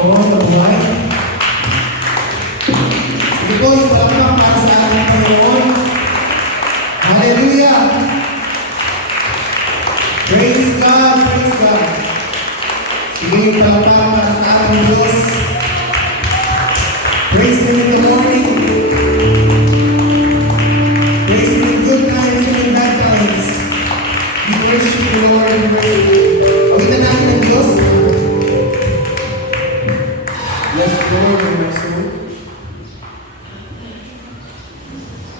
Panginoon na buhay. Sige po, palakpak para sa ating Panginoon. Hallelujah! Praise God! Praise God! Sige, palakpak para sa ating Diyos. Praise Him in the morning. Praise Him in good times and in bad times. We worship the Lord and pray. Awitan natin ang Diyos. Bless the Lord in my soul.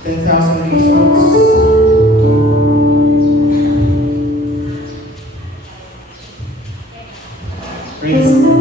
10,000 nations. Praise God.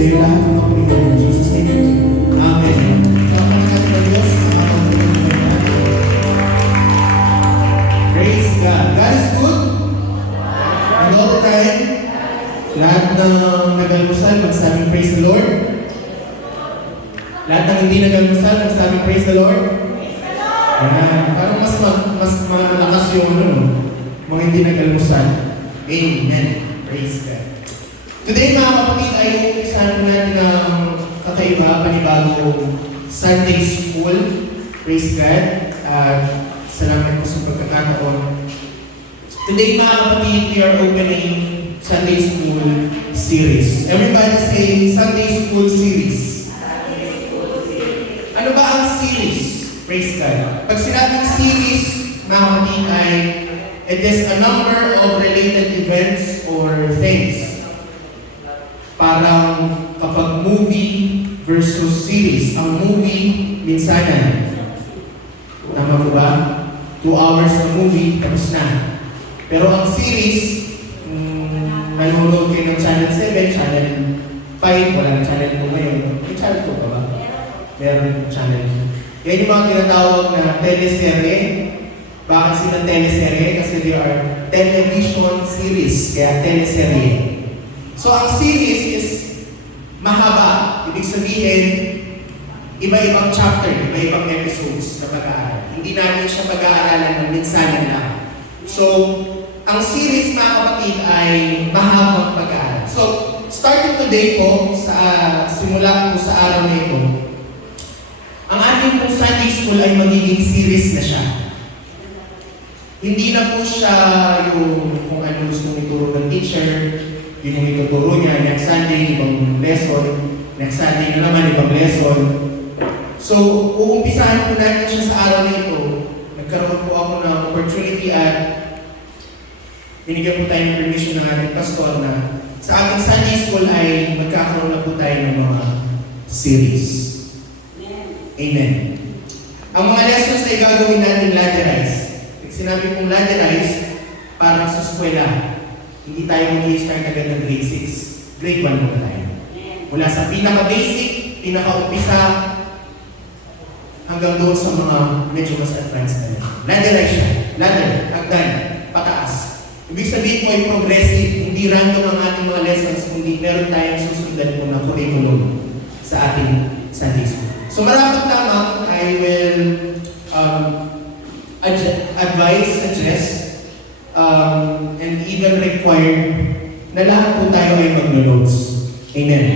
sa iyo lahat ng kapaligiran. In Jesus' name. Amen. Kapag natin ang Diyos, praise God. God is good. And all the time, lahat ng nag-almusal, magsabing praise the Lord. Lahat ng hindi nag-almusal, magsabing praise the Lord. Ayan. Parang mas malakas yung mga hindi nag-almusal. Amen. Praise God. Today mga kapatid ay umpisahan natin ng kakaiba, panibagong Sunday School. Praise God. Salamat po sa pagkakataon. Today mga kapatid, we are opening Sunday School series. Everybody say Sunday School series. Ano ba ang series? Praise God. Pag sinabing series, mga kapatid, ay it is a number of related events or things. Parang kapag movie versus series. Ang movie, minsanan. Tama po ba? 2 hours na movie, tapos na. Pero ang series, nanonood kayo ng Channel 7, Channel 5, wala ng Channel 2 ngayon. May Channel 2 pa ba? Meron Channel 2. Yan yung mga tinatawag na teleserye. Bakit sila teleserye? Kasi they are television series, kaya teleserye. So ang series is mahaba. Ibig sabihin, iba-ibang chapter, iba-ibang episodes na pag-aaral. Hindi natin siya pag-aaralan ng minsanan lang. So, ang series mga kapatid ay mahabang pag-aaral. So, starting today po, simula po sa araw na ito, ang ating pong Sunday School ay magiging series na siya. Hindi na po siya yung kung ano gusto ituro ng teacher, yun yung ituturo niya, next Sunday, ibang lesson, next Sunday na naman, ibang lesson. So, uumpisahan po natin siya sa araw na ito. Nagkaroon po ako ng opportunity at binigyan po tayo ng permission ng ating pastor na sa ating Sunday School ay magkakaroon na po tayo ng mga series. Amen. Ang mga lessons ay gagawin natin laderize. Sinabi kong laderize, parang sa eskwela. Hindi tayo mag-i-start agad ng grade 6. Grade 1 muna tayo. Mula sa pinaka-basic, pinaka-umpisa, hanggang doon sa mga medyo mas advanced na. Laderize siya. Ladder, hagdan, pataas. Ibig sabihin po ay progressive, hindi random ang ating mga lessons, kundi meron tayong susundan po na curriculum sa ating Sunday School. So marapat lamang, I will advise, suggest, and even require na lahat po tayo ay mag-notes. Amen.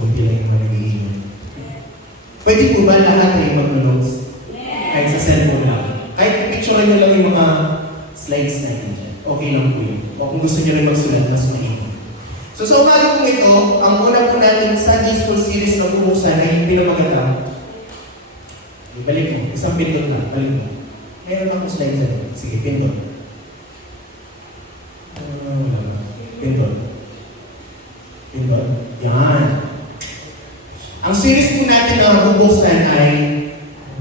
Kunti lang yung mga nag-iinom. Pwede po ba lahat ay mag-notes? Kahit sa cellphone lang. Kahit picture nyo lang yung mga slides natin dyan. Okay lang po yun. O kung gusto nyo rin magsulat, mas mainam. So sa umaga po ito, ang una po natin Sunday School series na bubuksan ay hindi na maganda. Balik mo. Isang pindot lang. Balik mo. Meron akong slide dyan. Sige, pindot. Pindot. Pindot. Yan. Ang series po natin na bubuksan ay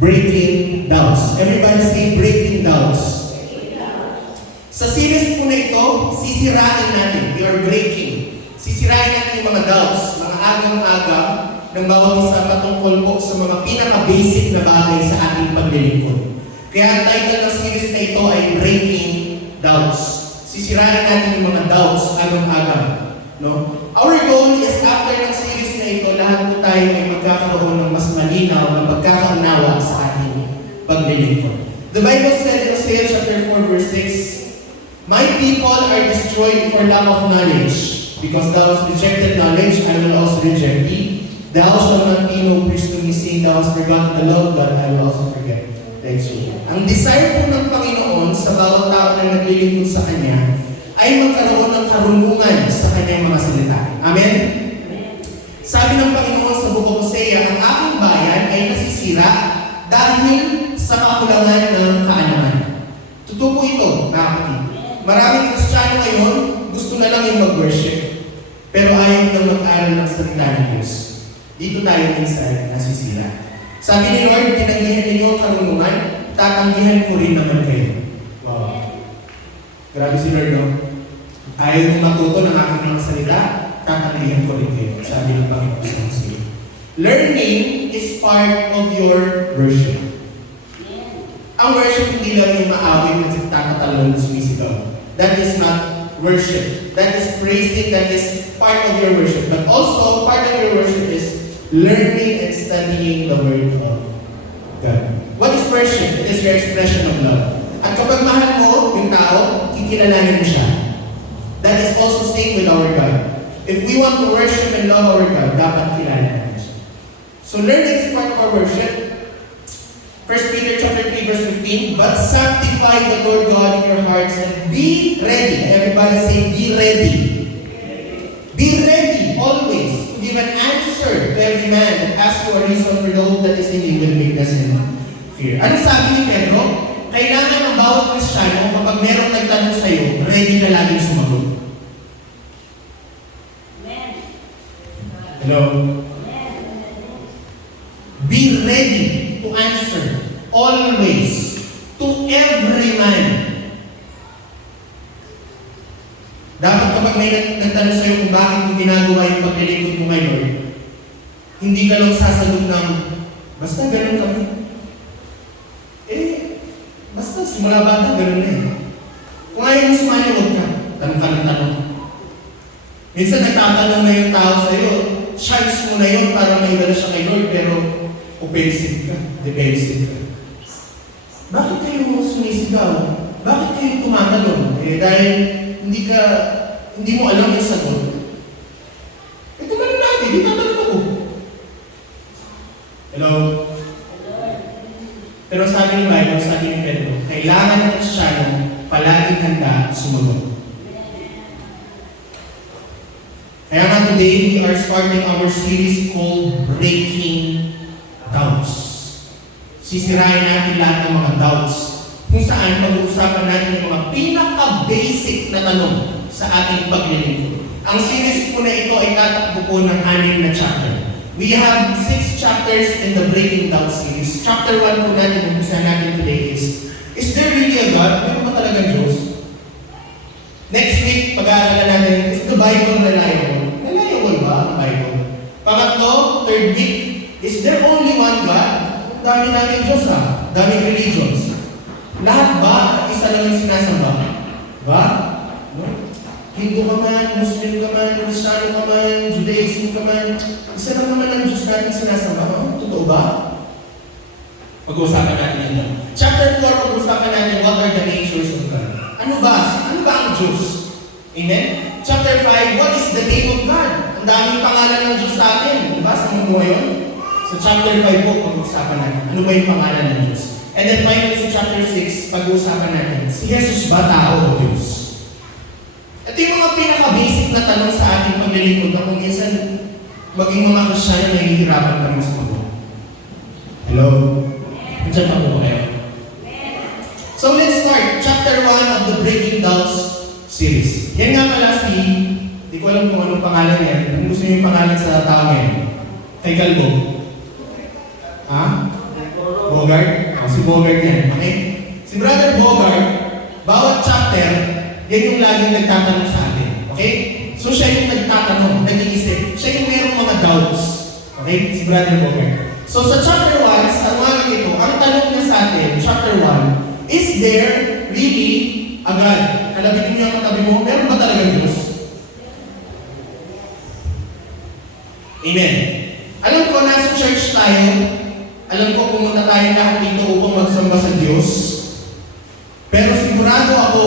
Breaking Doubts. Everybody say Breaking Doubts. Sa series po na ito, sisirain natin. We are breaking. Sisirain natin yung mga doubts, mga agam-agam, ng bawat isa patungkol po sa mga pinaka-basic na bagay sa ating paglilingkod. Kaya ang title ng series na ito ay Breaking Doubts. Sisirain natin yung mga doubts, agam-agam. No? Our goal is after ng series na ito, lahat po tayo ay magkakaroon ng mas malinaw na pagkakaunawa sa ating paglilingkod. The Bible said in Hosea chapter 4 verse 6, "My people are destroyed for lack of knowledge. Because thou hast rejected knowledge, I will also reject thee. Thou shalt not be no priest to me, saying thou hast forgotten the law of God, I will also forget thy children." Ang desire po ng Panginoon sa bawat tao na naglilingkod sa Kanya ay magkaroon ng karunungan sa Kanyang mga salita. Amen? Sabi ng Panginoon sa Book of Hosea, ang aking bayan ay nasisira dahil sa kakulangan ng kaalaman. Totoo po ito, mga kapatid. Maraming Kristiyano ngayon, gusto na lang yung mag-worship. Pero ayaw na mag-aral ng salita ng Diyos. Dito tayo minsan nasisira. Sabi ni Lord, tinanggihan ninyo ang karunungan, tatanggihan ko rin naman kayo. Wow. Grabe si Lord, no? Ayaw nyo matuto ng aking mga salita, tatanggihan ko rin kayo. Sabi ng Panginoon sa Muslim. Learning is part of your worship. Ang worship hindi lang yung maawin at tatatalon sumisigaw. That is not worship. That is praising, that is part of your worship. But also, part of your worship is learning and studying the Word of God. What is worship? It is your expression of love. At kapag mahal mo yung tao, kikilalanin mo siya. That is also same with our God. If we want to worship and love our God, dapat kilala natin siya. So learning is part of our worship. 1 Peter chapter 3 verse 15, but sanctify the Lord God in your hearts and be ready. Everybody say, be ready. Be ready always to give an answer to every man that asks for a reason for the hope that is in you with meekness and fear. Ano sabi ni Pedro? Kailangan ng bawat Kristiyano, kapag merong nagtanong sa iyo, ready ka laging sumagot. Hello? Be ready to answer always to every man. Dapat kapag may nagtanong sa iyo kung bakit mo ginagawa yung paglilingkod mo kay Lord, hindi ka lang sasagot ng, basta ganun kami. Basta simula bata, ganun na eh. Kung ayaw mo sumali, huwag ka. Tanong ka ng tanong. Minsan nagtatanong na yung tao sa iyo, chance mo na yun para maibala siya kay Lord, pero offensive ka, defensive ka. Bakit kayo sumisigaw? Bakit kayo tumatanong? Dahil hindi mo alam yung sagot. Tumanin natin, di tatanong ako. Hello? Pero sabi ni Bible, sabi ni Pedro, kailangan ng Kristiyano palaging handa sumagot. Kaya nga today, we are starting our series called Breaking Doubts. Sisirain natin lahat ng mga doubts kung saan pag-uusapan natin yung mga pinaka-basic na tanong sa ating paglilingkod. Ang series po na ito ay tatakbo po ng 6 na chapter. We have 6 chapters in the Breaking Down series. Chapter 1 po natin, umpisahan natin today is there really a God? Meron ba talagang Diyos? Next week, pag-aaralan natin, is the Bible reliable? Reliable ba ang Bible? Pangatlo, third week, is there only one God? Dami natin Diyos ha? Daming religions. Lahat ba, isa lang yung sinasamba? Ba? No? Hindu ka man, Muslim ka man, Kristiyano ka man, Judaism ka man, isa lang naman ang Diyos natin sinasamba. Totoo ba? Pag-uusapan natin ito. Chapter 4, pag-uusapan natin what are the natures of God. Ano ba? Ano ba ang Diyos? Amen? Chapter 5, what is the name of God? Ang daming pangalan ng Diyos sa atin. Diba? Sa mundo ngayon? So chapter 5 po, pag-uusapan natin. Ano ba yung pangalan ng Diyos? And then finally sa chapter 6, pag-uusapan natin, si Jesus ba tao o Diyos? Ito yung mga pinaka-basic na tanong sa ating paglilingkod na kung minsan maging mga Kristiyano na hihirapan kami sa mga. Hello? Diyan pa po kayo. So let's start. Chapter 1 of the Breaking Doubts series. Yan nga pala di ko alam kung anong pangalan yan. Kung gusto niyo yung pangalan sa tao ngayon. Kay Kalbo. Ha? Bogart? Si Bogart yan. Okay? Si Brother Bogart, bawat chapter, yan yung laging nagtatanong sa atin. Okay? So siya yung nagtatanong, nag-iisip. Siya yung mayroong mga doubts. Okay? Si Brother Bogart. So sa chapter 1, sa mga ito, ang tanong niya sa atin, chapter 1, is there really a God? Kalabitin niyo ang katabi mo, meron ba talagang Diyos? Amen. Alam ko, nasa church tayo, alam ko pumunta tayo lahat dito upang magsamba sa Diyos. Pero sigurado ako,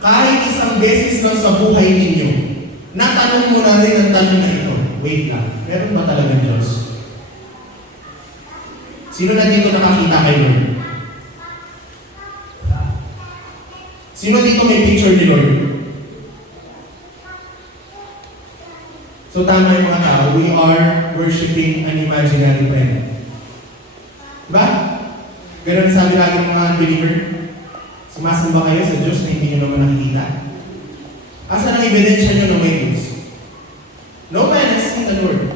kahit isang beses lang sa buhay ninyo, natanong mo na rin ang tanong na ito. Wait lang, meron ba talaga Diyos? Sino na dito nakakita kay Lord? Sino dito may picture ni Lord? So tama yung mga tao, we are worshiping an imaginary friend. Diba? Ganun sabi lagi ng mga believer. Sumasamba kayo sa Diyos na hindi nyo naman nakikita. Asa ang ebidensya nyo na may Diyos? No man has seen the Lord.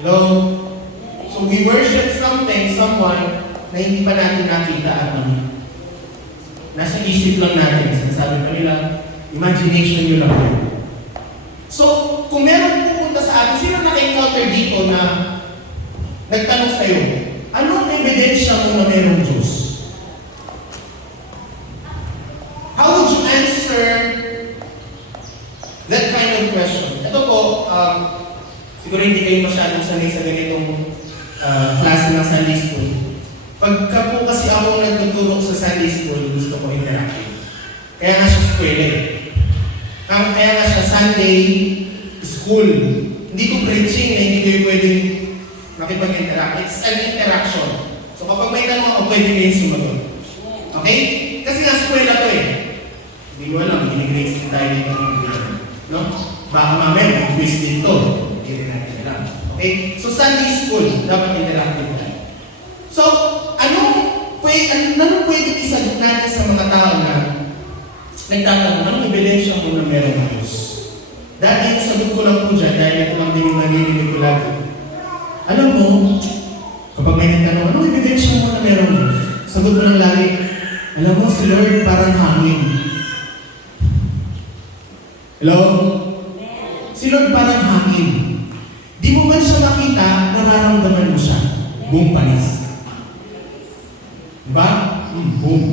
Hello? So we worship something, someone na hindi pa natin nakita at nasa isip lang natin. Sabi pa nila, imagination nyo lang yun. So, dito na nagtanong sa'yo, anong ebidensya mo na mayroong Diyos? How would you answer that kind of question? Ito po, siguro hindi kayo masyadong sanay sa ganitong klase ng Sunday School. Pagka po kasi ako nagtuturo sa Sunday School, gusto ko interactive. Kaya nga siya school eh. Kaya nga siya Sunday School. Hindi ko preaching na hindi kayo pwedeng makipag-interact. It's an interaction. So kapag may tanong ako, pwede kayo sumagot. Okay? Kasi nga school na to eh. Hindi ko alam, ginigrades din tayo dito. No? Baka mamaya, mag-quiz dito. Hindi rin natin alam. Okay? So Sunday School, dapat interactive tayo. So, anong pwede isagot natin sa mga tao na nagtatanong, anong ebidensya mo na meron ng Diyos? Dati yung sagot ko lang po dyan, dahil ito lang din yung narinig ko lagi. Alam mo, kapag may nagtanong, anong ebidensya mo na meron ng Diyos? Sagot ko lang lagi, alam mo, si Lord parang hangin. Hello? Si Lord parang hangin. Di mo man siya makita, nararamdaman mo siya. Boom, panis. Diba? Boom.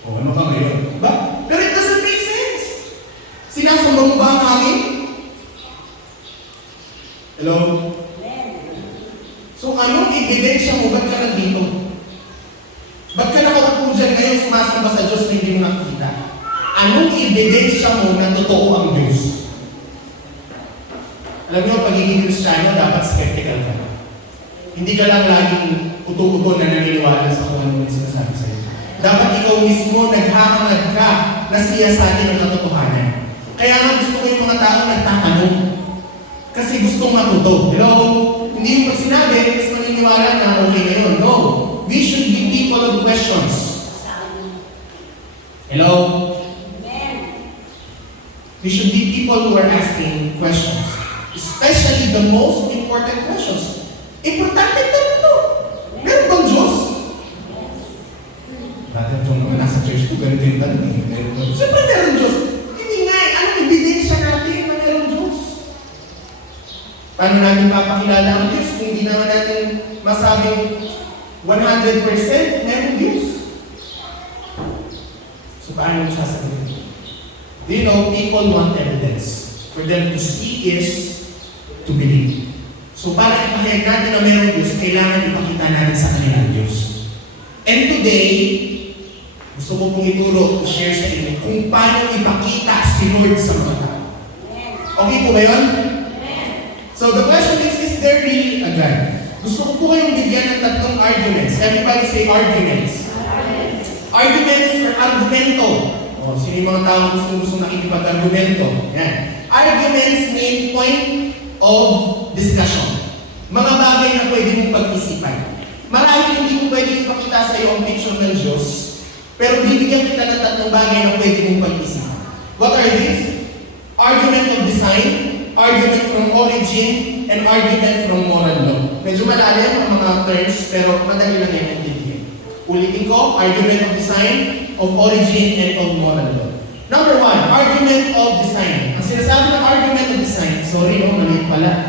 O, ano ka ngayon? Diba? Pero it doesn't make sense. Sinasamba mo ba ang hangin? Hello? So, anong ebidensya mo? Ba't ka nandito? Ba't ka nakaupo dyan ngayon sumasamba sa Diyos na hindi mo nakikita? Anong ebidensya mo na totoo ang Diyos? Alam niyo, pagiging Kristiyano, dapat skeptical ka. Hindi ka lang laging uto-uto na naniniwala sa kung ano yung sinasabi sa'yo. Dapat ikaw mismo naghahangad ka na siya sa atin ang katotohanan. Kaya nga gusto ko yung mga tao nagtatanong. Kasi gustong matuto. Hello? Hindi yung pag sinabi, mas maniniwala na okay na yun. No. We should be people of questions. Hello? We should be people who are asking questions. Especially the most important questions. Importante ito. Meron bang Diyos? Dati ito naman nasa church ko, ganito yung tanong eh. Meron bang Diyos? Siyempre meron Diyos. Hindi nga eh. Anong ebidensya natin na meron Diyos? Paano natin papakilala ang Diyos kung hindi naman natin masabing 100% meron Diyos? So paano mo sasabihin? Do you know, people want evidence. For them to see is to believe. So para ipahayag natin na mayroong Diyos, kailangan ipakita natin sa kanilang Diyos. And today, gusto ko pong ituro, i-share sa inyo kung paano ipakita si Lord sa mga tao. Okay po ba yun? So the question is there really a God? Gusto ko po kayong bigyan ng tatlong arguments. Everybody say arguments. Arguments or argumento. O, sino yung mga tao gusto nakikipag-argumento? Yan. Arguments mean point of discussion. Mga bagay na pwede mong pag-isipan. Marahil hindi mo pwede ipakita sa iyo ang picture ng Diyos, pero bibigyan kita ng tatlong bagay na pwede mong pag-isipan. What are these? Argument of design, argument from origin, and argument from moral law. Medyo malalim ang mga terms, pero madali lang yan intindihin. Ulitin ko, argument of design, of origin, and of moral law. Number one, argument of design. Ang sinasabi ng argument of design, mali pala.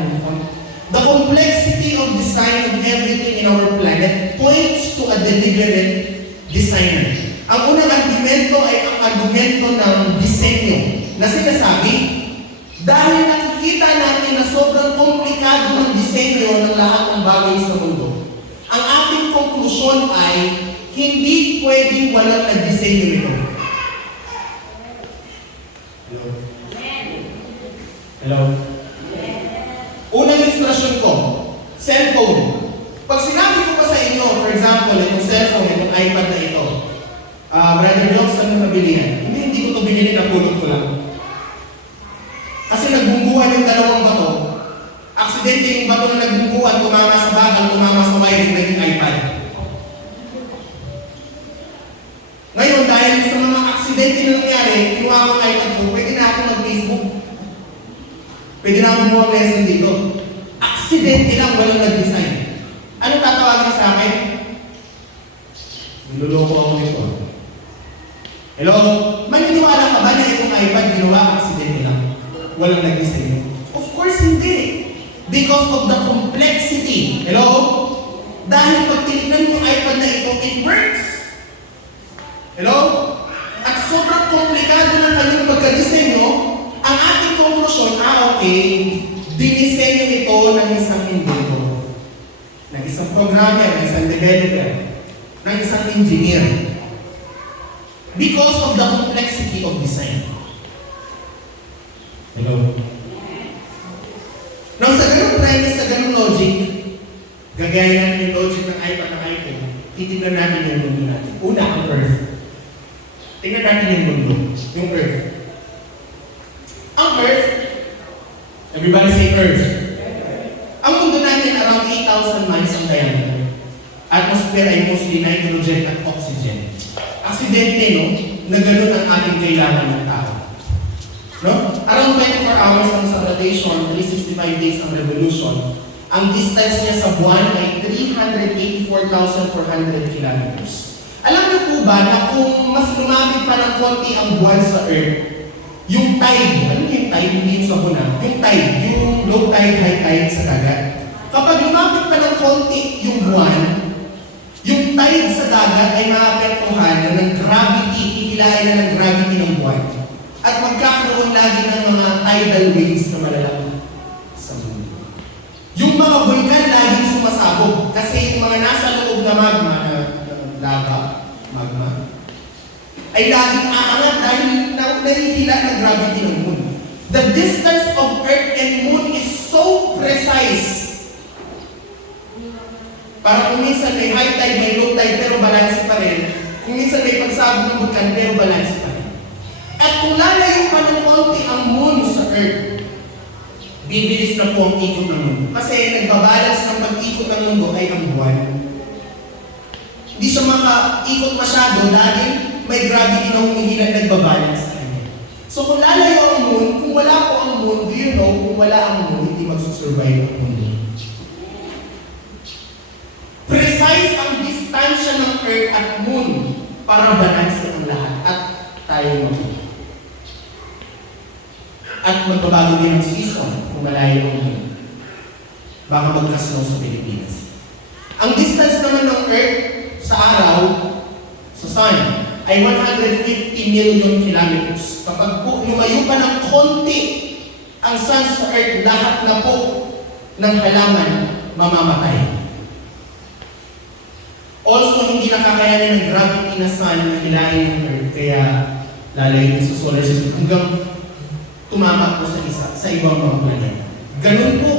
The complexity of design of everything in our planet points to a deliberate designer. Ang unang argumento ay ang argumento ng disenyo na sinasabi, dahil nakikita natin na sobrang komplikado ng disenyo ng lahat ng bagay sa mundo, ang ating konklusyon ay hindi pwedeng walang nagdisenyo ito. Hello? Unang ilustrasyon ko, cellphone. Pag sinabi ko pa sa inyo, for example, itong cellphone, itong iPad na ito, Brother Jock, saan mo nabili yan? Hindi ko ito binili, napulot ko lang. Kasi nagbungguan yung dalawang bato. Aksidente yung bato na nagbungguan, tumama sa bagal, tumama sa wiring, naging iPad. Ngayon, dahil sa mga aksidente na nangyari, kinuha ko ang iPad ko, pwede na ako mag-Facebook. Pwede na ako gumawa ng lesson dito. Aksidente lang, walang nag-design. Ano tatawagin sa akin? Niloloko ako nito. Hello? Maniniwala ka ba na itong iPad ginawa aksidente lang? Walang nag-design? Of course, hindi. Because of the complexity. Hello? Dahil pag tinignan mo yung iPad na ito, it works. Hello? At sobrang komplikado ng kanyang pagka-disenyo, ang ating konklusyon, okay, dinisenyo ito ng isang inventor, ng isang programmer, ng isang developer, ng isang engineer. Because of the complexity of design. Hello? Now, sa ganung premise, sa ganung logic, gagayahin natin yung logic ng iPad ng iPhone, titignan natin yung mundo natin. Una, ang Earth. Tingnan natin yung mundo, yung Earth. Ang Earth, everybody say Earth. Ang mundo natin around 8,000 miles ang diameter. Atmosphere ay mostly nitrogen at oxygen. Aksidente, no? Na ganun ang ating kailangan ng tao. No? Around 24 hours ang sa rotation, 365 days ang revolution. Ang distance niya sa buwan ay 384,400 kilometers. Alam niyo po ba na kung mas lumapit pa ng konti ang buwan sa Earth, yung tide, alam niyo yung tide, hindi yung sa buwan, yung tide, yung low tide, high tide sa dagat. Kapag lumapit pa ng konti yung buwan, yung tide sa dagat ay maapektuhan ng gravity, hihilain na ng gravity ng buwan. At magkakaroon lagi ng mga tidal waves na malalaki sa mundo. Yung mga vulkan laging sumasabog kasi yung mga nasa loob na magma, lava, magma, ay laging aangat dahil nahihila ng gravity ng moon. The distance of Earth and Moon is so precise. Para kung minsan may high tide, may low tide, pero balance pa rin. Kung minsan may pagsabog ng vulkan, pero balance pa rin. At kung lalayo pa ng konti ang moon sa Earth, bibilis na po ang ikot ng mundo. Kasi nagbabalance ng pag-ikot ng mundo ay ang buwan. Hindi siya makaikot masyado dahil may gravity na humihila at nagbabalance sa kanya. So kung lalayo ang moon, kung wala po ang moon, do you know, kung wala ang moon, hindi magsusurvive ang mundo. Precise ang distansya ng Earth at Moon para balance ang lahat at tayo mag- At magbabago din ang season kung malayo ang Moon. Baka magka-snow sa Pilipinas. Ang distance naman ng Earth sa araw, sa Sun, ay 150 million kilometers. Kapag po lumayo pa ng konti ang Sun sa Earth, lahat na po ng halaman mamamatay. Also, hindi nakakayanin ng gravity na sun na hilahin ng Earth, kaya lalayo sa solar system hanggang tumapak po sa ibang mga planet. Ganun po,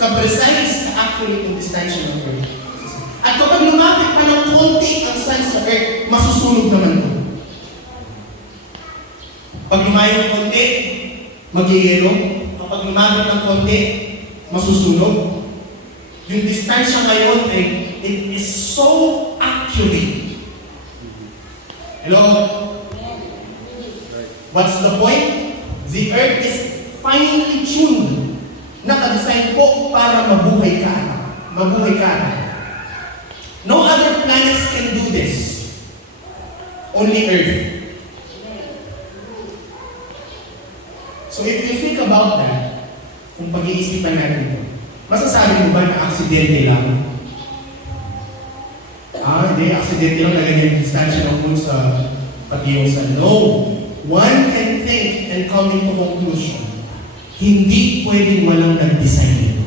ka-precise, ka-accurate yung distansya ng Earth. At kapag lumapit pa ng konti ang sun sa Earth, masusunog naman po. Pag lumayo ng konti, mag-yelo. Kapag lumapit ng konti, masusunog. Yung distansya ngayon ay it is so accurate. Hello? What's the point? The Earth is finely tuned. Naka-design po para mabuhay ka. Mabuhay ka. No other planets can do this. Only Earth. So if you think about that, kung pag-iisipan natin ito, masasabi mo ba na aksidente lang? Hindi, aksidente lang na ganyan yung distansya ng moon sa pati yung sun. No. One can think and come into conclusion. Hindi pwedeng walang nag-design ito.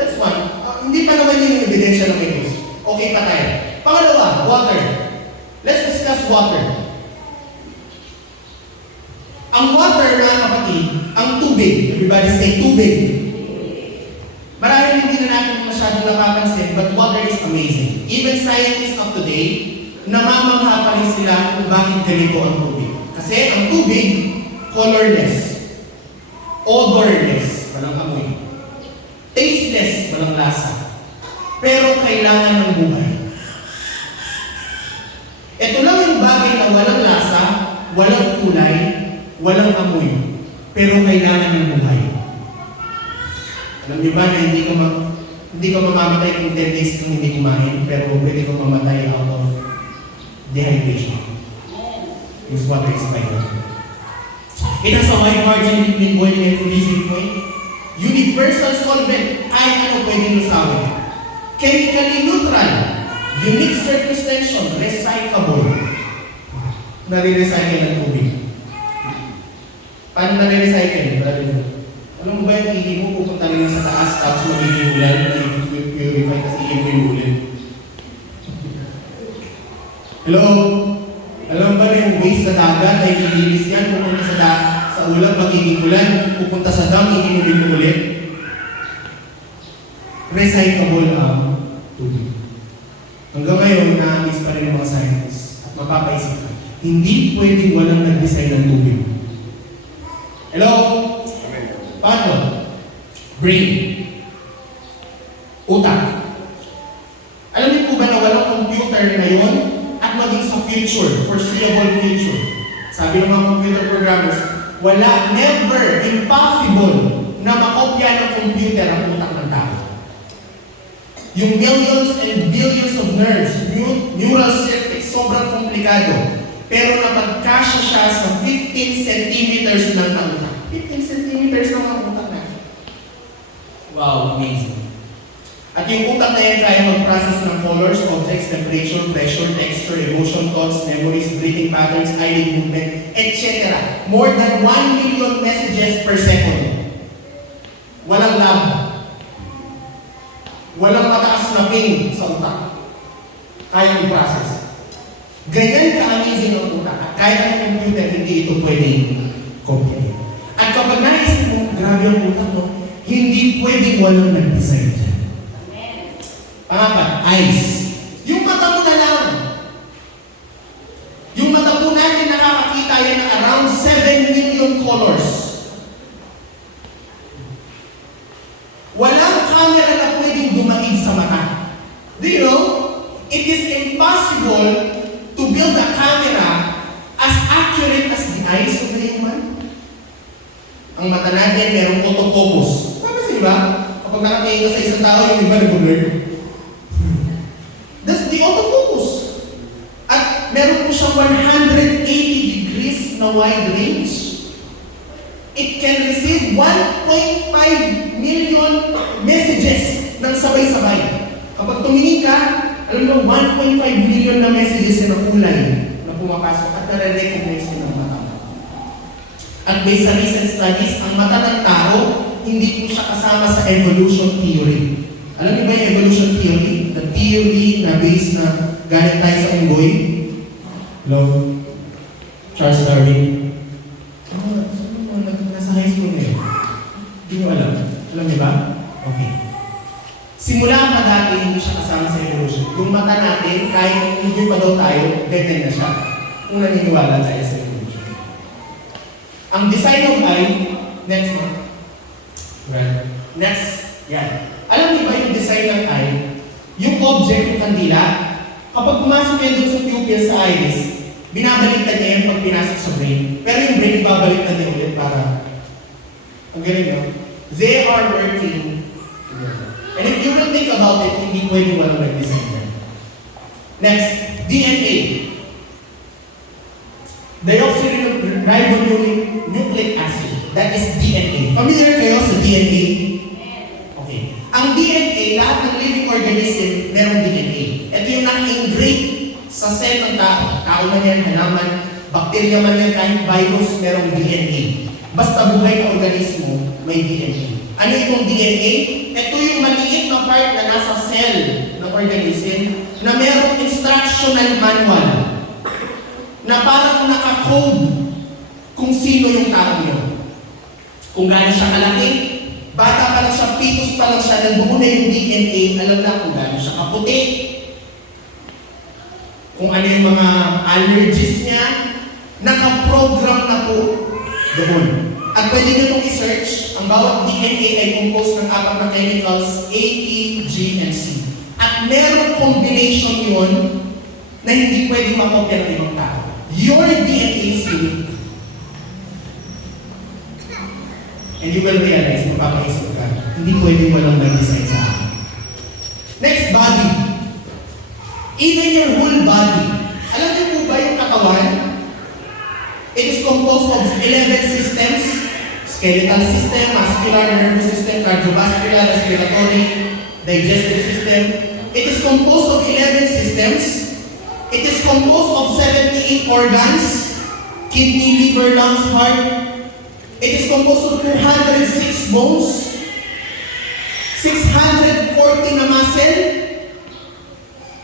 That's one. Hindi pa naman yun yung ebidensya ng ito. Okay pa tayo. Pangalawa, water. Let's discuss water. Ang water, mga kapatid, ang tubig. Everybody say tubig. Marahil hindi na natin masyadong napapansin, but water is amazing. Even scientists of today, namamangha pa rin sila kung bakit ganito ang tubig. Kasi ang tubig, colorless, odorless, walang amoy, tasteless, walang lasa, pero kailangan ng buhay. Ito lang yung bagay na walang lasa, walang kulay, walang amoy, pero kailangan ng buhay. Alam niyo ba na hindi ka mamamatay kung 10 days kung hindi kumain, pero pwede kang mamatay out of dehydration. Because water is vital. It has a wide margin between boiling and freezing point. universal solvent, kahit ano pwedeng lusawin. Chemically neutral, unique surface tension, recyclable. Nare-recycle ng tubig. Paano nare-recycle? Alam mo ba yung ihi mo, pupunta rin sa taas, tapos magiging ulan, purify, kasi ihi mo yung ulan. Hello? Alam ba na yung waste sa dagat ay ilinis yan, pupunta sa ulan, magiging ulan, pupunta sa dam, ihi mo ulit. Recyclable ang tubig. Hanggang ngayon, na-miss pa rin ng mga scientists at mapapaisip ka, hindi pwedeng walang nag-design ng tubig. Hello? Paano? Brain. Utak. Alam niyo po ba na walang computer ngayon at maging sa future, foreseeable future? Sabi ng mga computer programmers, wala, never, impossible na makopya ng computer ang utak ng tao. Yung millions and billions of nerves, neural circuits, sobrang komplikado. Pero napagkasya siya sa 15 centimeters lang ng utak. 15 centimeters lang ang utak na. Wow, amazing. At yung utak na yan kaya mag-process ng colors, objects, temperature, pressure, texture, emotion, thoughts, memories, breathing patterns, eyelid movement, etc. More than 1 million messages per second. Walang lag. Walang mataas na ping sa utak. Kaya i-process. Ganyan ka-amazing ang utak. At kahit ang computer, hindi ito pwedeng compute. At kapag naisip mo, grabe ang utak mo, hindi pwedeng walang nag-design dyan. Pangapat, eyes. Yung mata mo na lang. Yung mata po natin nakakakita yan ng around 7 million colors. Walang camera na pwedeng dumaig sa mata. Do you know? It is impossible to build a camera as accurate as the eyes of the human. Ang mata natin merong autofocus. Kasi diba? Kapag nakatingin ka sa isang tao, yung iba nag-blur. That's the autofocus. At meron po siyang 180 degrees na wide range. It can receive 1.5 million messages ng sabay-sabay. Kapag tumingin ka, alam mo, 1.5 million na messages na kulay na pumapasok at nare-recognize ng mata. At based sa recent studies, ang mata ng tao, hindi po siya kasama sa evolution theory. Alam niyo ba yung evolution theory? The theory na based na galing tayo sa unggoy? Hello? Charles Darwin? Nasa high school na yun. Hindi nyo alam. Alam niyo ba? Okay. Simula pa dati, hindi siya kasama sa evolution. Yung mata natin, kahit hindi pa daw tayo, ganyan na siya. Kung naniniwala tayo sa evolution. Ang design of eye, next one. Right. Next, yan. Alam niyo ba yung design ng eye? Yung object, yung kandila, kapag pumasok yan dun sa pupil sa iris, binabaliktad niya yan pag pinasok sa brain. Pero yung brain, ibabaliktad niya ulit para, ang galing no? They are working together. And if you will think about it, hindi pwedeng walang nag-design yan. Next, DNA. Deoxyribonucleic acid. That is DNA. Familiar kayo sa DNA? Okay. Ang DNA, lahat ng living organism, merong DNA. Ito yung naka-engrave sa cell ng tao. Tao man yan, halaman, bakterya man yan, kahit virus, merong DNA. Basta buhay na organismo, may DNA. Ano itong DNA? Ito yung maliit na part na nasa cell ng organism na merong instructional manual na parang naka-code kung sino yung tao yun. Kung gaano siya kalaki, bata pa lang siya, fetus pa lang siya, nandoon na yung DNA, alam na kung gaano siya kaputi. Kung ano yung mga allergies niya, naka-program na po doon. At pwede nyo itong i-search, ang bawat DNA ay composed ng 4 na chemicals, A, E, G, and C. At merong combination yun na hindi pwede makopya ng ibang tao. Your DNA is unique. And you will realize, mapapaisip ka, hindi pwede walang nag-design sa akin. Next, body. Even your whole body. Alam niyo po ba yung katawan? It is composed of 11 systems, skeletal system, muscular, nervous system, cardiovascular, respiratory, digestive system. It is composed of 11 systems. It is composed of 78 organs, kidney, liver, lungs, heart. It is composed of 206 bones, 640 na muscle.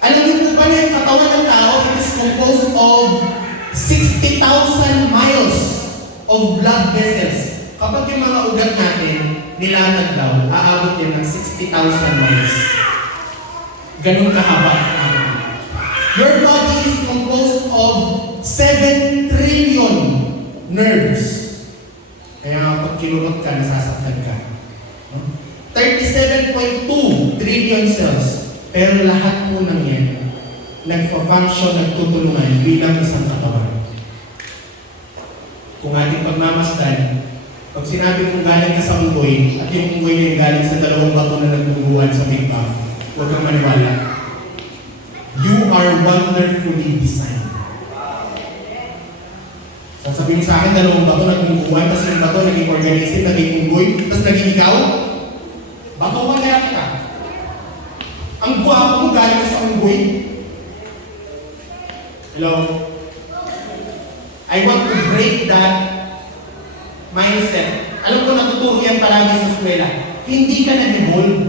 Alam niyo po ba na yung katawan ng tao, it is composed of 60,000 miles of blood vessels. Kapag yung mga ugat natin, nilatag daw, aabot yan ng 60,000 miles. Ganun kahaba. Your body is composed of 7 trillion nerves. Kaya kapag kinurot ka, nasasaktan ka. 37.2 trillion cells. Pero lahat po ng yan, nagpa-function, nagtutulungan bilang isang katawan. Kung ating pagmamasdan, pag sinabi kong galing ka sa unggoy, at yung unggoy na yung galing sa dalawang bato na nagbubuhan sa Big Bang, huwag kang maniwala. You are wonderfully designed. Sasabihin mo sa akin, dalawang bato nagbubuhan, tapos yung bato naging organism, naging unggoy, tapos naging ikaw, bato ka kaya ka. Ang guwapo mo galing ka sa unggoy. Hello? I want to break that mindset. Alam ko natuturo yan palagi sa eskwela. Hindi ka nag-evolve.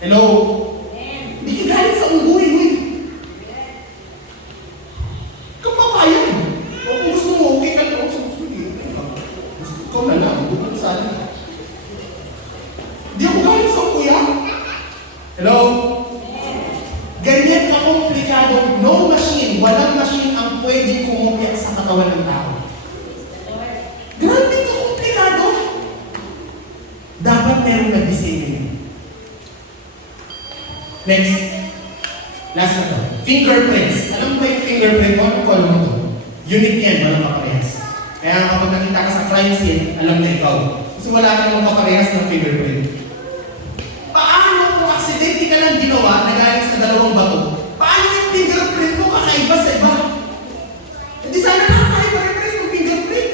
Hello? Hindi ka galing sa unggoy, huy. Kapapayan. O kung gusto mo, okay ka lang. Gusto ko na lang. Gusto ko sana. Hindi ako galing sa kuya. Hello? Ganyan ka-komplikado. No machine, walang machine ang pwedeng kumopya sa katawan ng tao. Grabe ka-komplikado. Dapat meron nag-design. Next. Last na to. Fingerprints. Alam mo ba yung fingerprint mo? Ano ko alam mo to? Unique yan, walang kaparehas. Kaya kapag nakita ka sa crime scene, alam na ikaw. Kasi wala ka namang kaparehas ng fingerprint. Paano kung aksidente ka lang ginawa na galing sa dalawang bato? Paano yung fingerprint mo kakaiba sa iba? Hindi sana nakakaiba-repress ng fingerprint.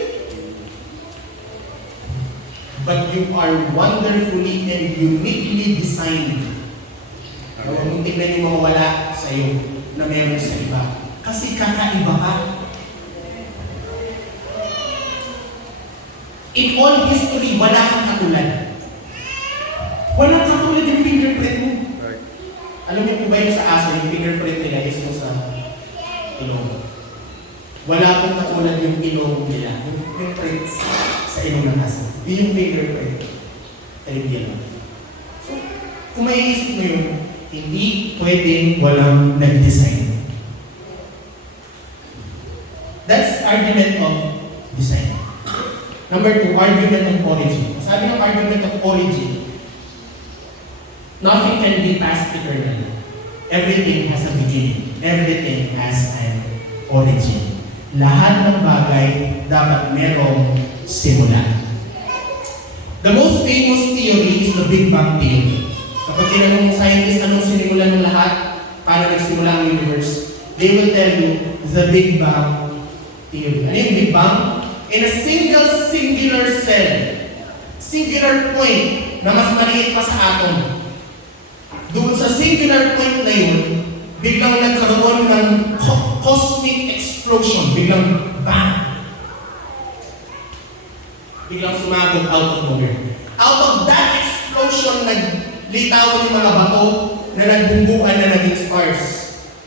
But you are wonderfully and uniquely designed. Huwag mong tignan yung mawawala sa iyo na meron sa iba. Kasi kakaiba ka. In all history, wala kang katulad. Walang katulad yung fingerprint mo. Right. Alam niyo po ba yung sa aso, yung fingerprint nila is mo sa ilong. Wala pong katulad yung ilong nila. Yung fingerprints sa ilong ng aso. Yun yung fingerprint. Tayo yan. So, kung maiisip mo yun, hindi pwedeng walang nag-design. That's argument of design. Number 2, argument of origin. Sabi ng argument of origin, nothing can be past eternal. Everything has a beginning. Everything has an origin. Lahat ng bagay dapat merong simula. The most famous theory is the Big Bang Theory. Kapag tinanong ng scientist anong sinimulan ng lahat, paano nagsimula ang universe, they will tell you the Big Bang Theory. Ano yung Big Bang? In a singular cell, singular point na mas maliit pa sa atom. Doon sa singular point na yun, biglang nagkaroon ng cosmic explosion, biglang bang! Biglang sumabog out of nowhere. Out of that explosion, naglitawan yung mga bato na nagbungguan na naging stars.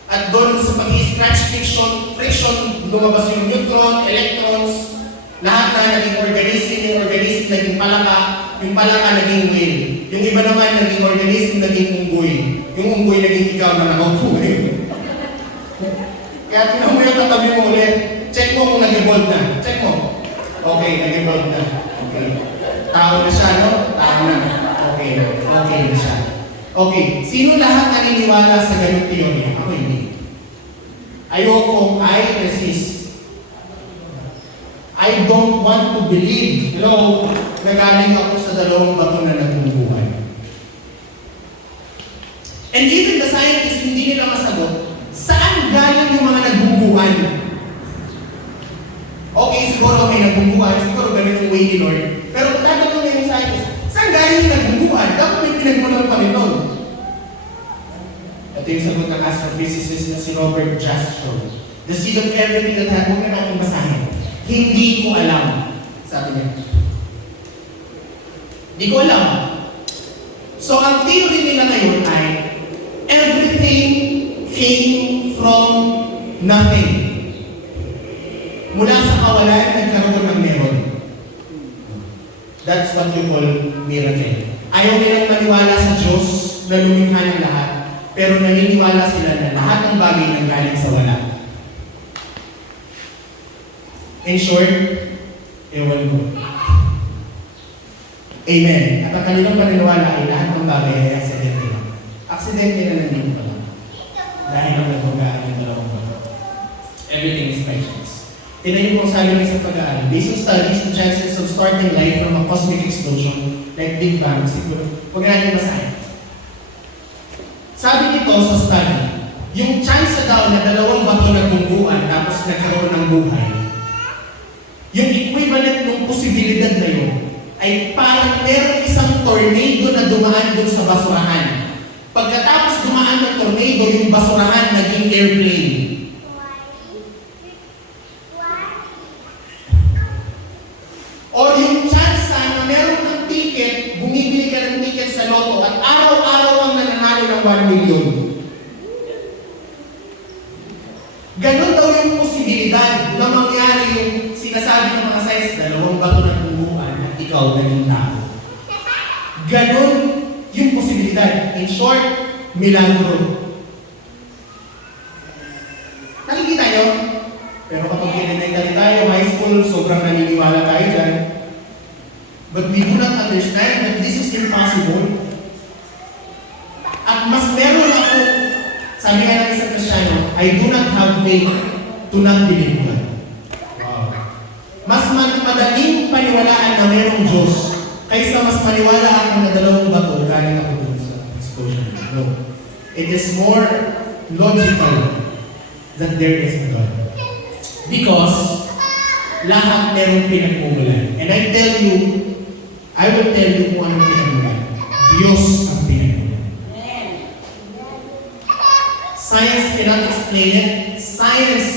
At doon sa pag-i-scratch friction, lumabas yung neutron, electrons, lahat na naging organism, yung organism naging palaka, yung palaka naging whale. Yung iba naman naging organism, naging unggoy. Yung unggoy naging ikaw na nakaupo ngayon. Kaya tingnan mo yung katabi mo ulit. Check mo kung nag-evolve na. Check mo. Okay, nag-evolve na. Okay. Tao na siya, no? Tao na. Okay na. Okay na siya. Okay. Sino lahat naniniwala sa ganyung teorya? Ako hindi. Ayoko, I resist. I don't want to believe, hello, nagaling ako sa dalawang bato na nagbungguhan. And even the scientists, hindi nila masagot, saan galing yung mga nagbungguhan? Okay, siguro may nagbungguan, siguro ganun yung way ni Lord. Pero kung tatanong na yung scientist, saan galing yung nagbungguan? Dapat may pinagmulan pa rin doon. Ito yung sagot ng astrophysicist na si Robert Jastrow. The seed of everything that had, huwag na natin basahin. Hindi ko alam. Sabi niya. Hindi ko alam. So, ang theory nila ngayon ay everything came from nothing. Mula sa kawalan, nagkaroon ng meron. That's what you call miracle. Ayaw nilang maniwala sa Diyos na lumikha ng lahat, pero naniniwala sila na lahat ng bagay nanggaling sa wala. In short, ewan mo. Amen. At ang kanilang paniniwala ay lahat ng bagay ay aksidente lang. Aksidente na nandito pa lang. Dahil ang nagbagaan yung dalawang bato. Everything is by chance. Tingnan niyo kung sabi ng isang pag-aaral. Based on studies, the chances of starting life from a cosmic explosion, like Big Bang, siguro, huwag natin basahin. Sabi nito sa study, yung chance daw na dalawang bato nagbungguan tapos nagkaroon ng buhay, yung equivalent ng posibilidad na yun, ay parang meron isang tornado na dumaan dun sa basurahan. Pagkatapos dumaan ng tornado, yung basurahan naging airplane. Or yung chance na meron kang ticket, bumibili ka ng ticket sa loto at araw-araw ang nananalo ng 1 million. Ganon daw yung posibilidad na mangyari yung sinasabi ng mga science, dalawang bato na bumubuan at ikaw naging tao. Ganon yung posibilidad. In short, milagro. Nakikita nyo? Pero kapag elementary tayo, high school, sobrang naniniwala tayo dyan. But we do not understand that this is impossible. At mas meron ako, sabi nga ng isang Kristyano, I do not have faith to not believe God. Wow. Mas madaling paniwalaan na merong Diyos kaysa mas maniwala ako na dalawang bato galing ako dun sa explosion. No. It is more logical that there is a God. Because lahat merong pinagmumulan. And I will tell you kung anong pinagmulan. Diyos ang pinagmulan. Science cannot explain it. Science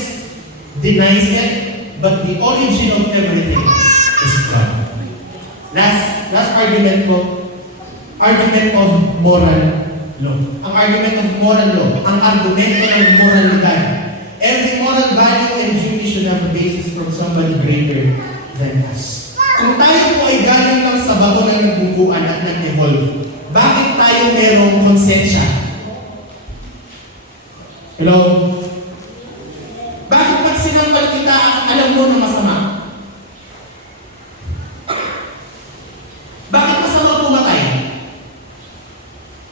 denies it. But the origin of everything is God. Last argument ko, argument of moral law. Ang argument of moral law, ang argumento ng moralidad. Every moral value and duty should have a basis from somebody greater than us. Kung tayo po ay galing lang sa bato na nagbubuan at nag-evolve, bakit tayo merong konsensya? Hello? Bakit pag sinampal kita, alam mo na masama? Bakit masama pumatay?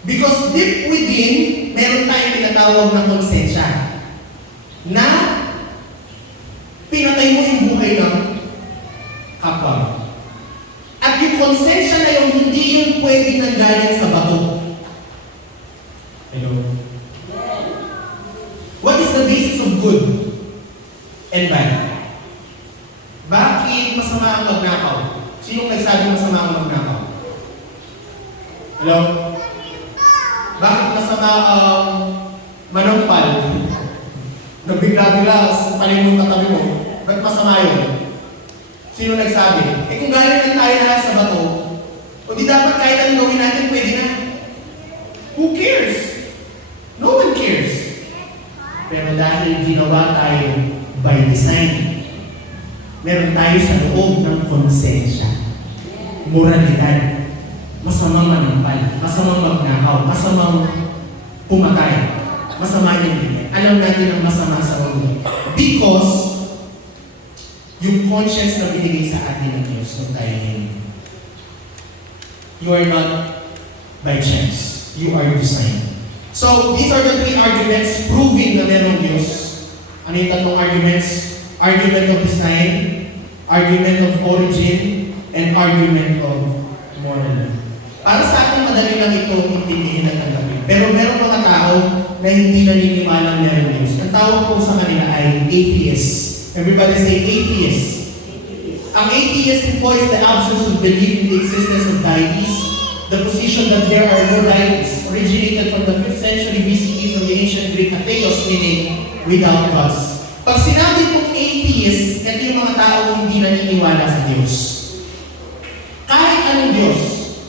Because deep within, meron tayong tinatawag na konsensya. Na pinatay mo yung buhay ng kapwa. At yung konsensya na yung hindi yung pwede nanggaling sa bato. Hello? What is the basis of good and bad? Bakit masama ang magnakaw? Sinong nagsabi masama ang magnakaw? Hello? Bakit masama ang manampal? Nabigla-bigla sa paling mong katabi mo. Ba't masama yun? Sino nagsabi? Kung galing lang tayo lahat sa bato, o di dapat kahit anong gawin natin, pwede na. Who cares? No one cares. Pero dahil ginawa tayo by design, meron tayo sa loob ng konsensya, moralidad, masamang manampal, masamang magnakaw, masamang pumatay, masama yung alam natin ang masama sa mundo. Because, yung conscience na binigay sa atin ng Diyos nung tayo ngayon. You are not by chance. You are designed. So, these are the 3 arguments proving na merong Diyos. Ano yung tatlong arguments? Argument of design, argument of origin, and argument of moral. Para sa akin, madali lang ito intindihin at tanggapin. Pero meron mga tao na hindi naniniwala merong Diyos. Ang tawag po sa kanila ay atheists. Everybody say atheist. Ang atheist employs the absence of belief in the existence of deities, the position that there are no deities, originated from the 5th century BCE from the ancient Greek atheos, meaning without gods. Pag sinabi pong atheist, ito yung mga taong hindi naniniwala sa Diyos. Kahit anong Diyos,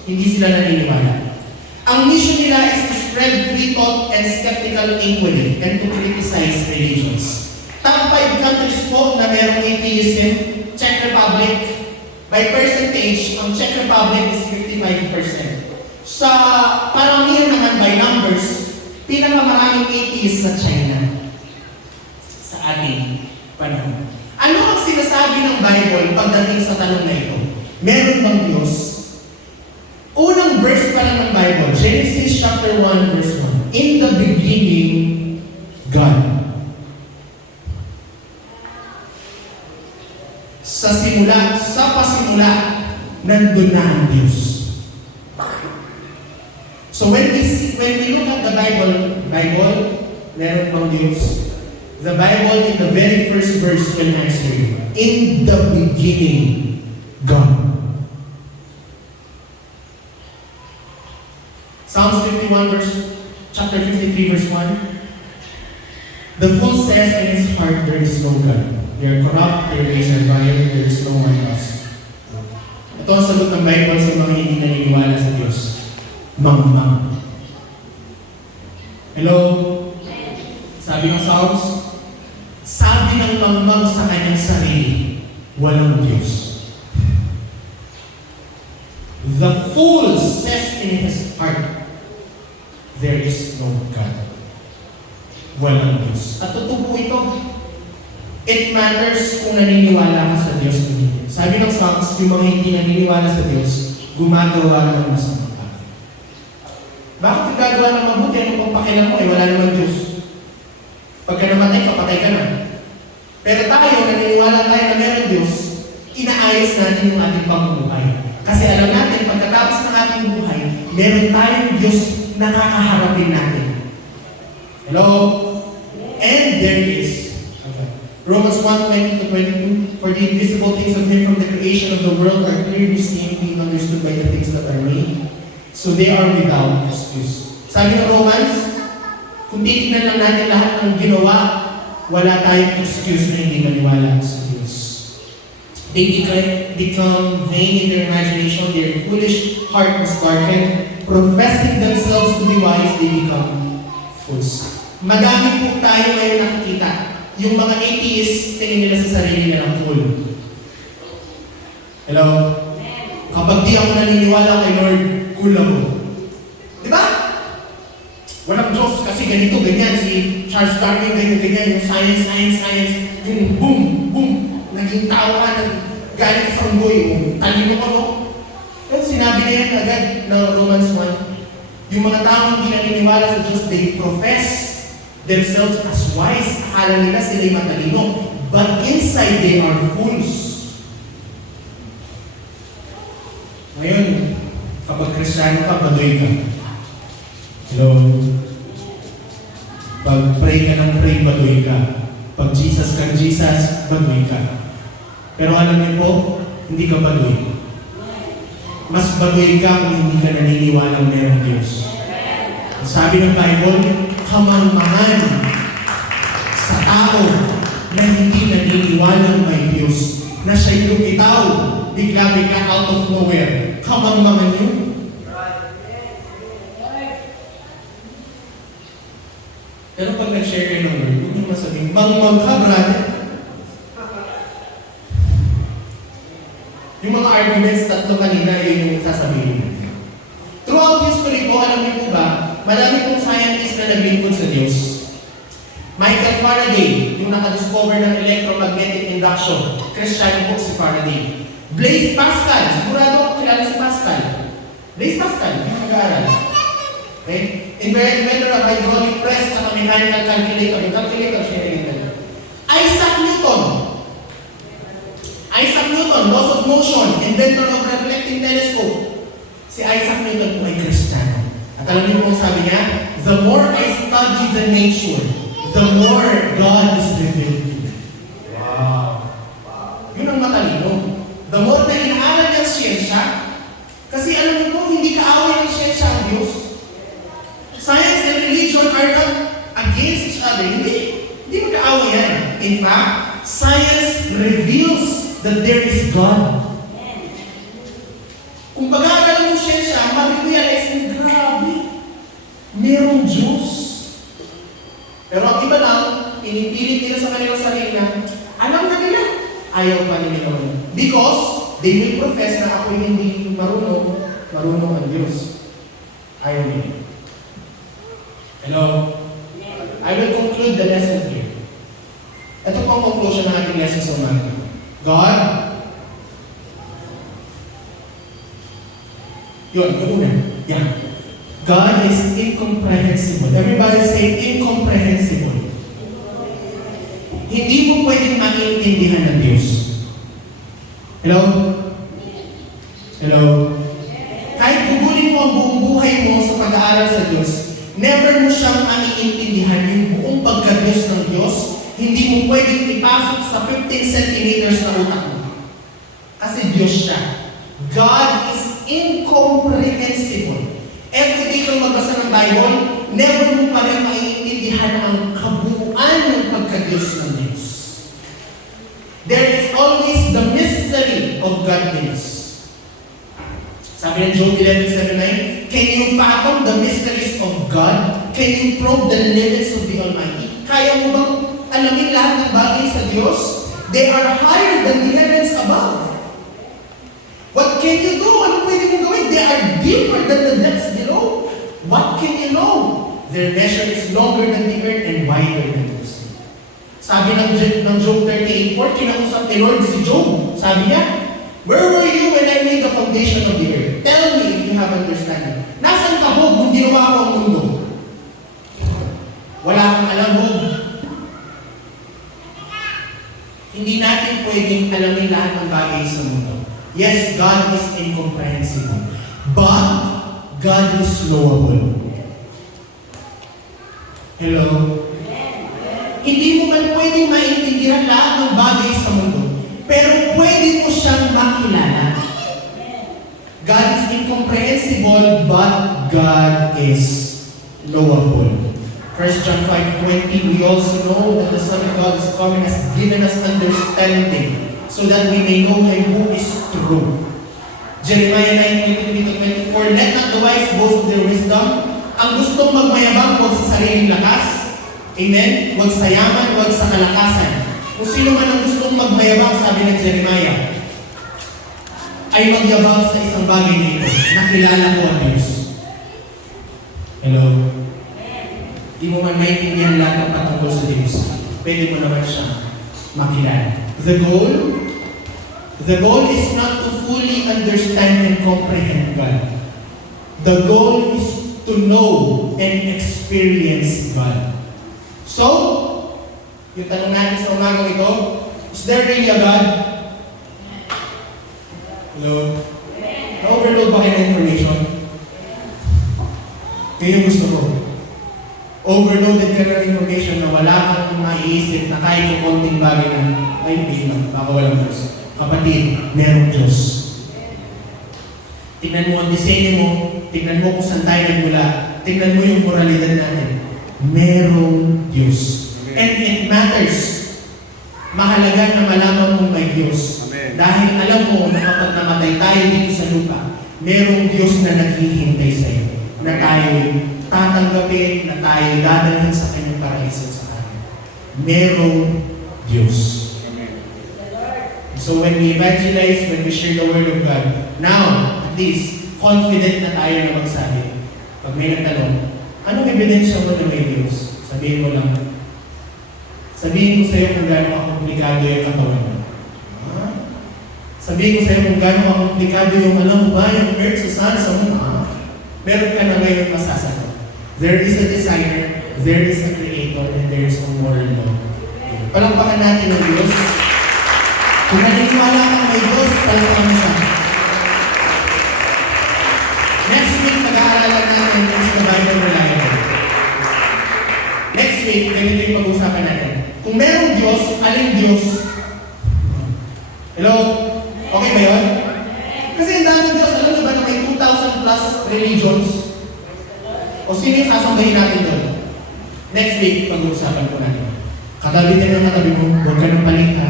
hindi sila naniniwala. Ang mission nila is to spread free thought and skeptical inquiry and to criticize religions. Top 5 countries po na merong atheism: Czech Republic. By percentage, ang Czech Republic is 55%. Sa paramihan naman by numbers, pinakamaraming atheist sa China. Sa ating panahon. Ano ang sinasabi ng Bible pagdating sa tanong na ito? Meron bang Diyos? Unang verse pa lang ng Bible, Genesis chapter 1 verse 1. In the beginning, God. Sa pasimula, nandun na ang Diyos. So when we look at the Bible, meron bang Diyos? The Bible in the very first verse will answer you. In the beginning, God. Psalms 51 chapter 53 verse 1. The fool says in his heart, there is no God. They are corrupt, their ways are vile, there is no one else. Ito ang sagot ng Bible sa mga hindi naniniwala sa Diyos. Mangmang. Hello? Sabi ng Psalms, sabi ng mangmang sa kanyang sarili, walang Diyos. The fool says in his heart, there is no God. Walang Diyos. At totoo ito. It matters kung naniniwala ka sa Diyos o hindi. Sabi ng Psalms, yung mga hindi naniniwala sa Diyos, gumagawa ng masama ka. Bakit gagawa ng mabuti? Ano kung pakialam mo? Wala naman Diyos. Pagka namatay ka, patay ka na. Pero tayo, naniniwala tayo na meron Diyos, inaayos natin yung ating pamumuhay. Kasi alam natin, pagkatapos ng ating buhay, meron tayong Diyos na kakaharapin natin. Hello? And there is Romans 1:20-22, for the invisible things of Him from the creation of the world are clearly seen, being understood by the things that are made, so they are without excuse. Sabi ng Romans, kung titignan lang natin lahat ng ginawa, wala tayong excuse na hindi maniwala sa Diyos. They become vain in their imagination, their foolish heart is darkened, professing themselves to be wise, they become fools. Madami po tayo ngayon nakikita. Yung mga atheists, tingin nila sa sarili nila ng fool. Hello? Kapag di ako naniniwala kay Lord, cool ako. Di ba? Walang Diyos kasi ganito, ganyan. Si Charles Darwin, ganyan. Yung science. Yung boom. Naging tao ka, galing ka sa unggoy. Talino ko, no? Pero sinabi na yan agad ng Romans 1. Yung mga taong hindi naniniwala sa Diyos, they profess themselves as wise. Akala nila sila'y matalino. But inside, they are fools. Ngayon, kapag Kristiyano ka, baduy ka. Hello? Pag pray ka ng pray, baduy ka. Pag Jesus ka, Jesus, baduy ka. Pero alam niyo po, hindi ka baduy. Mas baduy ka kung hindi ka naniniwalang mayroong Diyos. Sabi ng Bible, kamangmangan sa tao na hindi naniniwalang may Diyos, na siya'y lumitaw, bigla-bigla out of nowhere. Kamangmangan yun. Pero pag nag-share kayo ng word, huwag niyo masabihin, mangmang ka, brother. Yung mga arguments, tatlo kanina, yun yung sasabihin. Throughout history po, alam niyo po ba, marami pong scientists na naglingkod sa Diyos. Michael Faraday, yung nakadiscover ng electromagnetic induction. Christian po si Faraday. Blaise Pascal, sigurado ako kilala si Pascal. Blaise Pascal, yung mag-aaral. Okay? Inventor of hydraulic press at mechanical calculator. Yung calculator siya yung Isaac Newton, laws of motion, inventor of reflecting telescope. Si Isaac Newton po ay Kristiyano. At alam niyo kung sabi niya, the more I study the nature, the more God is revealed to me. Wow. Yun ang matalino. tao yan. In fact, science reveals that there is God. Kung pag-aaral mo siya, ma-realize mo, grabe, merong Diyos. Pero ang iba lang, pinipilit nila sa kanilang sarili na, alam na nila, ayaw pa nila naman. Because they will profess na ako hindi marunong ang Diyos. Ayaw nila. Hello? I will conclude the lesson here. Ito po ang conclusion ng ating lesson sa umaga. God, yun, yung una. Yan. God is incomprehensible. Everybody say incomprehensible. Hindi mo pwedeng maintindihan ng Diyos. Hello? Hello? Kahit gugulin mo ang buong buhay mo sa pag-aaral sa Diyos, never mo siyang maiintindihan yung buong pagka-Diyos ng Diyos, hindi mo pwedeng ipasok sa 15 centimeters na utak mo. Kasi Diyos siya. God is incomprehensible. Every day kang magbasa ng Bible, never mo pa rin maiintindihan ang kabuuan ng pagka-Diyos ng Diyos. There is always the mystery of godliness. Sabi ng Job 11:7-9, can you fathom the mysteries of God? Can you probe the limits of the Almighty? Kaya mo bang alamin lahat ng bagay sa Diyos? They are higher than the heavens above. What can you do? Ano pwede mong gawin? They are deeper than the depths below. What can you know? Their measure is longer than the earth and wider than the sea. Sabi ng Job 38:4, kinausap ni Lord si Job. Sabi niya, where were you when I made the foundation of the earth? Tell me if you have understanding. Nasaan ka, Job, kung ginawa ko ang mundo? Wala kang alam, Job. Hindi natin pwedeng alamin lahat ng bagay sa mundo. Yes, God is incomprehensible. But God is knowable. Hello? Hindi mo man pwedeng maintindihan lahat ng bagay sa mundo. Pero pwede mo siyang makilala. God is incomprehensible, but God is knowable. 1 John 5:20, we also know that the Son of God is coming, has given us understanding, so that we may know Him who is true. Jeremiah 9:23-24, let not the wise boast of their wisdom. Ang gustong magmayabang, huwag sa sariling lakas. Amen? Huwag sa yaman, huwag sa kalakasan. Kung sino man ang gustong magmayabang, sabi ng Jeremiah, ay magyabang sa isang bagay nito, nakilala ko ang Diyos. Hello? Di mo man maintindihan lahat ng patungkol sa Diyos. Pwede mo naman siya makilala. The goal is not to fully understand and comprehend God. The goal is to know and experience God. So, yung tanong natin sa umagang ito, is there really a God? Hello? Na-overload ba kayo ng information? Yun yung gusto ko. Overloaded ka ng information na wala kang maiisip na kahit yung konting bagay na ay hindi lang, baka walang Diyos. Kapatid, merong Diyos. Tignan mo ang disenyo mo, tignan mo kung saan tayo nagmula, tignan mo yung moralidad natin. Merong Diyos. And it matters. Mahalaga na malaman mong may Diyos. Amen. Dahil alam mo na kapag namatay tayo dito sa lupa, merong Diyos na naghihintay sa iyo. Na tayo tatanggapin, na tayo dadalhin sa kanyang paraiso sa kanya. Merong Diyos. Amen. So when we evangelize, when we share the Word of God, now, at least, confident na tayo na magsabi. Pag may nagtanong, anong ebidensya mo na may Diyos? Sabihin mo lang, sabihin ko sa iyo kung gaano kakomplikado yung katawan mo. Sabihin ko sa iyo kung gaano kakomplikado yung alam mo ba, yung earth sa sun, sa moon. Meron ka na ngayon masasagot. There is a designer, there is a creator, and there is a moral law. Palakpakan natin ang Diyos. Kung naniniwala kang may Diyos, palakpakan mo siya. Next week, mag-aaralan natin is the Bible reliable. Next week, ganito yung pag-usapan natin. Kung merong Diyos, aling Diyos? Hello? Okay ba yun? Kasi ang daming Diyos, alam niyo ba na may 2,000 plus religions? O sino yung sasambahin natin doon? Next week, pag-uusapan po natin. Katabitin ng katabi mo, huwag ka ng palita.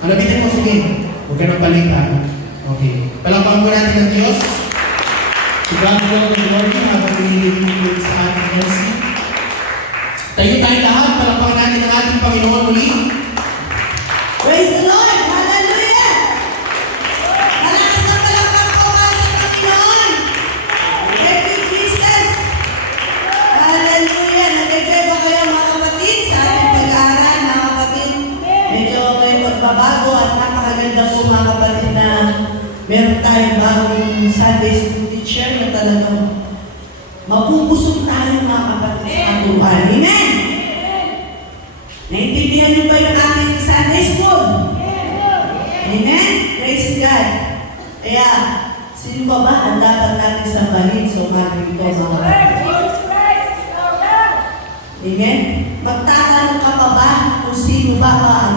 Katabitin mo, sige. Huwag ka ng palita. Okay. Palakpakan mo natin ng Diyos. Si God will the glory habang pinilipin sa ating MC. Tayo tayo lahat, palakpakan natin ang ating Panginoon muli. Praise the Lord! Hallelujah! Malakas na palakpak po para sa Panginoon! Thank you, Jesus! Hallelujah! Nag-enjoy ba kayo mga kapatid sa ating pag-aaral, mga kapatid? Medyo may pagbabago at napakaganda po mga kapatid na meron tayong bagong Sunday school teacher na talagang mapupusok tayo mga kapatid sa katuhan. Amen! Naintindihan niyo ba yung ating Sunday school? Amen? Praise God. Kaya, sino ba ang dapat natin sambahin sa umagang ito, mga kapatid? Amen? Magtatanong ka pa ba kung sino ba ang